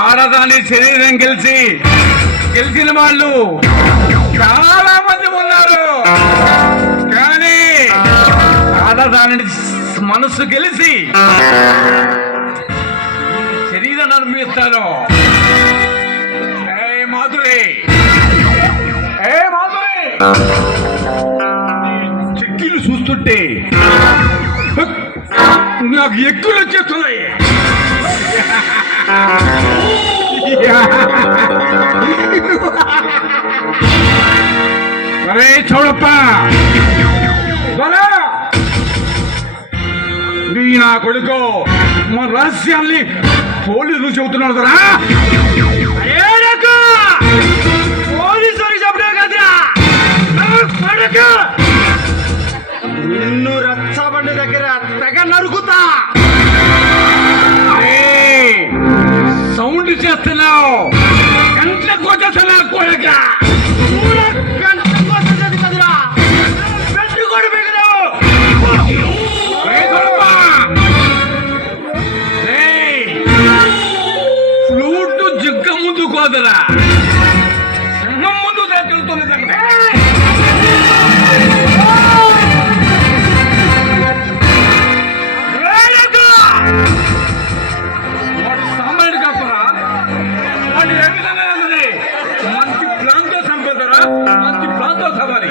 ఆడదాని శరీరం గెలిచిన వాళ్ళు చాలా మంది ఉన్నారు. కానీ ఆడదాని మనసు గెలిచి శరీరం నిర్మిస్తాను. మాధురి చెక్కిలు చూస్తుంటే నాకు ఎక్కులు వచ్చేస్తున్నాయి. అరే చూడప్ప, నీ నా కొడుకు మన రహస్యాల్ని పోలీసులు చెబుతున్నారు కదా. పోలీసులు చెప్పినా కదా నిన్ను రచ్చబండి దగ్గర తెగ నరుకుతా. సౌండ్ చేస్తున్నావు, గంటలకు వచ్చేస్తున్నావు కొడుక. పెట్టుకోడు ఫ్లూట్ జిగ్గ ముందు కోదరా, సింహం ముందు దగ్గరుతున్నదంటే మంచి ప్లాన్తో సంపదరా, మంచి ప్లాన్తో సవాలి.